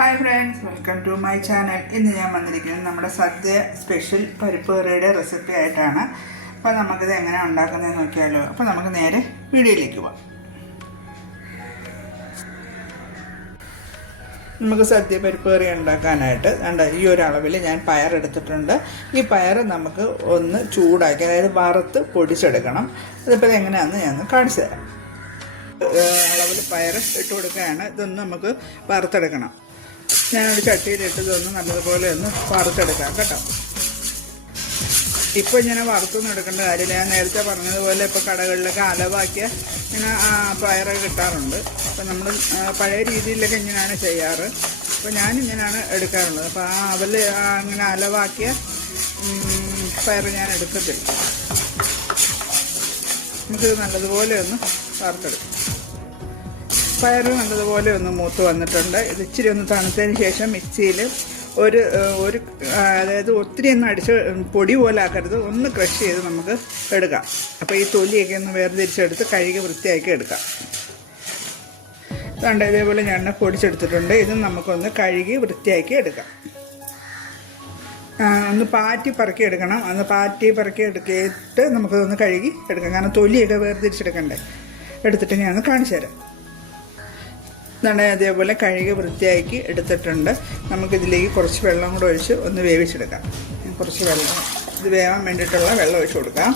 Hi friends welcome to my channel ഇന്ന് ഞാൻ വന്നിരിക്കുന്നത് നമ്മുടെ സദ്യ സ്പെഷ്യൽ പരിപ്പ് കറിയുടെ റെസിപ്പി ആയിട്ടാണ്. അപ്പോൾ നമുക്കിത് എങ്ങനെ ഉണ്ടാക്കുന്നതെന്ന് നോക്കിയാലോ. അപ്പോൾ നമുക്ക് നേരെ വീഡിയോയിലേക്ക് പോവാം. നമുക്ക് സദ്യ പരിപ്പ് കറി ഉണ്ടാക്കാനായിട്ട് കണ്ട ഈ ഒരു അളവിൽ ഞാൻ പയർ എടുത്തിട്ടുണ്ട്. ഈ പയർ നമുക്ക് ഒന്ന് ചൂടാക്കി അതായത് വറുത്ത് പൊടിച്ചെടുക്കണം. അതിപ്പോൾ എങ്ങനെയാണെന്ന് ഞാൻ കാണിച്ചു തരാം അളവിൽ പയർ ഇട്ട് കൊടുക്കുകയാണ്. ഇതൊന്ന് നമുക്ക് വറുത്തെടുക്കണം. ഞാനൊരു ചട്ടിയിലിട്ട് ഇതൊന്ന് നല്ലതുപോലെ ഒന്ന് വറുത്തെടുക്കാം കേട്ടോ. ഇപ്പോൾ ഇങ്ങനെ വറുത്തൊന്നും എടുക്കേണ്ട കാര്യമില്ല. ഞാൻ നേരത്തെ പറഞ്ഞതുപോലെ ഇപ്പോൾ കടകളിലൊക്കെ അലവാക്കിയ ഇങ്ങനെ പയറൊക്കെ കിട്ടാറുണ്ട്. അപ്പോൾ നമ്മൾ പഴയ രീതിയിലൊക്കെ ഇങ്ങനെയാണ് ചെയ്യാറ്. അപ്പോൾ ഞാൻ ഇങ്ങനെയാണ് എടുക്കാറുള്ളത്. അപ്പോൾ ആ അവൽ അങ്ങനെ അലവാക്കിയ പയറ് ഞാൻ എടുക്കത്തില്ല. നമുക്ക് നല്ലതുപോലെ ഒന്ന് വറുത്തെടുക്കാം. പയർ നല്ലതുപോലെ ഒന്ന് മൂത്ത് വന്നിട്ടുണ്ട്. ഇത് ഇച്ചിരി ഒന്ന് തണുത്തതിന് ശേഷം മിക്സിയിൽ ഒരു ഒരു അതായത് ഒത്തിരി ഒന്നും അടിച്ച് പൊടി പോലെ ആക്കരുത്. ഒന്ന് ക്രഷ് ചെയ്ത് നമുക്ക് എടുക്കാം. അപ്പോൾ ഈ തൊലിയൊക്കെ ഒന്ന് വേർതിരിച്ചെടുത്ത് കഴുകി വൃത്തിയാക്കി എടുക്കാം. ഇതുണ്ട് ഇതേപോലെ ഞാൻ പൊടിച്ചെടുത്തിട്ടുണ്ട്. ഇത് നമുക്കൊന്ന് കഴുകി വൃത്തിയാക്കി എടുക്കാം. ഒന്ന് പാറ്റി പറക്കി എടുക്കണം. ഒന്ന് പാറ്റി പറക്കി എടുക്കിയിട്ട് നമുക്കതൊന്ന് കഴുകി എടുക്കാം. കാരണം തൊലിയൊക്കെ വേർതിരിച്ചെടുക്കണ്ടേ? എടുത്തിട്ട് ഞാനൊന്ന് കാണിച്ചു തരാം. ഇതാണ് അതേപോലെ കഴുകി വൃത്തിയാക്കി എടുത്തിട്ടുണ്ട്. നമുക്കിതിലേക്ക് കുറച്ച് വെള്ളം കൂടെ ഒഴിച്ച് ഒന്ന് വേവിച്ചെടുക്കാം. കുറച്ച് വെള്ളം. ഇത് വേവാൻ വേണ്ടിയിട്ടുള്ള വെള്ളം ഒഴിച്ച് കൊടുക്കാം.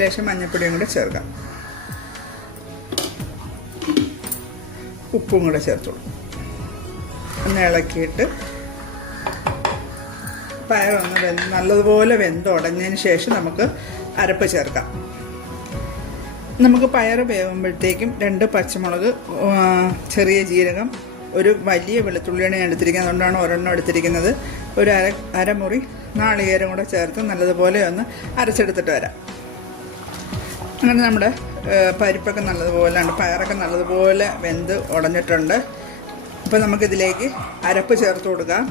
ലേശം മഞ്ഞപ്പൊടിയും കൂടെ ചേർക്കാം. ഉപ്പും കൂടെ ചേർത്തോളൂ. ഒന്ന് ഇളക്കിയിട്ട് പയറൊന്ന് വെന്ത് നല്ലതുപോലെ വെന്തുടഞ്ഞതിന് ശേഷം നമുക്ക് അരപ്പ് ചേർക്കാം. നമുക്ക് പയർ വേവുമ്പോഴത്തേക്കും രണ്ട് പച്ചമുളക് ചെറിയ ജീരകം ഒരു വലിയ വെളുത്തുള്ളിയാണ് ഞാൻ എടുത്തിരിക്കുന്നത്. അതുകൊണ്ടാണ് ഒരെണ്ണം എടുത്തിരിക്കുന്നത്. ഒരു അര അരമുറി നാളികേരം കൂടെ ചേർത്ത് നല്ലതുപോലെ ഒന്ന് അരച്ചെടുത്തിട്ട് വരാം. അങ്ങനെ നമ്മുടെ പരിപ്പൊക്കെ നല്ലതുപോലെ ഉണ്ട് പയറൊക്കെ നല്ലതുപോലെ വെന്ത് ഉടഞ്ഞിട്ടുണ്ട്. അപ്പോൾ നമുക്കിതിലേക്ക് അരപ്പ് ചേർത്ത് കൊടുക്കാം.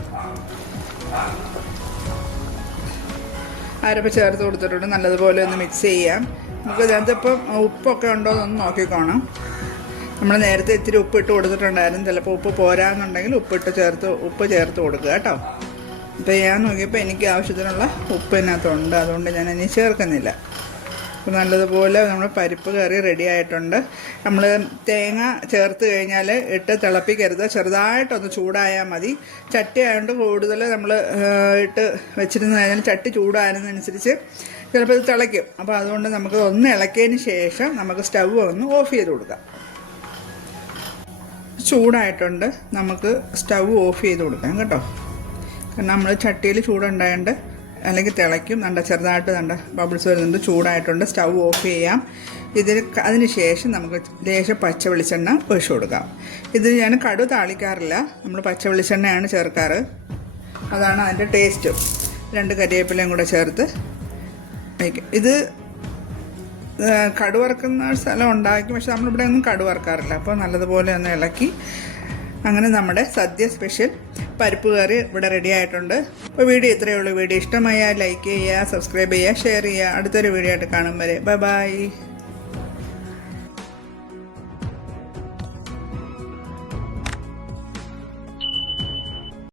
അരപ്പ് ചേർത്ത് കൊടുത്തിട്ടുണ്ട്. നല്ലതുപോലെ ഒന്ന് മിക്സ് ചെയ്യാം. നമുക്ക് ഇതിനകത്ത് ഇപ്പം ഉപ്പൊക്കെ ഉണ്ടോ എന്നൊന്ന് നോക്കിക്കോണം നമ്മൾ നേരത്തെ ഇത്തിരി ഉപ്പ് ഇട്ട് കൊടുത്തിട്ടുണ്ടായിരുന്നു. ചിലപ്പോൾ ഉപ്പ് പോരാന്നുണ്ടെങ്കിൽ ഉപ്പിട്ട് ചേർത്ത് ഉപ്പ് ചേർത്ത് കൊടുക്കുക കേട്ടോ. അപ്പോൾ ഞാൻ നോക്കിയപ്പോൾ എനിക്ക് ആവശ്യത്തിനുള്ള ഉപ്പ് ഇതിനകത്തുണ്ട്. അതുകൊണ്ട് ഞാൻ ഇനി ചേർക്കുന്നില്ല. അപ്പോൾ നല്ലതുപോലെ നമ്മൾ പരിപ്പ് കറി റെഡി ആയിട്ടുണ്ട്. നമ്മൾ തേങ്ങ ചേർത്ത് കഴിഞ്ഞാൽ ഇട്ട് തിളപ്പിക്കരുത്. ചെറുതായിട്ടൊന്ന് ചൂടായാൽ മതി. ചട്ടി ആയതുകൊണ്ട് കൂടുതൽ നമ്മൾ ഇട്ട് വെച്ചിരുന്ന് കഴിഞ്ഞാൽ ചട്ടി ചൂടാകുന്നതനുസരിച്ച് ചിലപ്പോൾ ഇത് തിളയ്ക്കും. അപ്പോൾ അതുകൊണ്ട് നമുക്ക് ഒന്ന് ഇളക്കിയതിന് ശേഷം നമുക്ക് സ്റ്റവ് ഒന്ന് ഓഫ് ചെയ്ത് കൊടുക്കാം. ചൂടായിട്ടുണ്ട്. നമുക്ക് സ്റ്റവ് ഓഫ് ചെയ്ത് കൊടുക്കാം കേട്ടോ. കാരണം നമ്മൾ ചട്ടിയിൽ ചൂടുണ്ടായതുകൊണ്ട് അല്ലെങ്കിൽ തിളയ്ക്കും. നല്ല ചെറുതായിട്ട് നല്ല ബബിൾസ് വരുന്നുണ്ട്. ചൂടായിട്ടുണ്ട്. സ്റ്റൗ ഓഫ് ചെയ്യാം. ഇതിന് ക- അതിന് ശേഷം നമുക്ക് ലേശം പച്ച വെളിച്ചെണ്ണ ഒഴിച്ചു കൊടുക്കാം. ഇത് ഞാൻ കടു താളിക്കാറില്ല. നമ്മൾ പച്ച വെളിച്ചെണ്ണയാണ് ചേർക്കാറ്. അതാണ് അതിന്റെ ടേസ്റ്റ് രണ്ട് കരിവേപ്പിലയും കൂടെ ചേർത്ത് വയ്ക്കും. ഇത് കടുവറക്കുന്ന സ്ഥലം ഉണ്ടാക്കി പക്ഷെ നമ്മളിവിടെ ഒന്നും കടുവറക്കാറില്ല അപ്പോൾ നല്ലതുപോലെ ഒന്ന് ഇളക്കി. അങ്ങനെ നമ്മുടെ സദ്യ സ്പെഷ്യൽ പരിപ്പ് കറി ഇവിടെ റെഡി ആയിട്ടുണ്ട്. അപ്പോൾ വീഡിയോ ഇത്രയേ ഉള്ളൂ. വീഡിയോ ഇഷ്ടമായാൽ ലൈക്ക് ചെയ്യുക സബ്സ്ക്രൈബ് ചെയ്യുക ഷെയർ ചെയ്യുക. അടുത്തൊരു വീഡിയോ ആയിട്ട് കാണും വരെ. Bye bye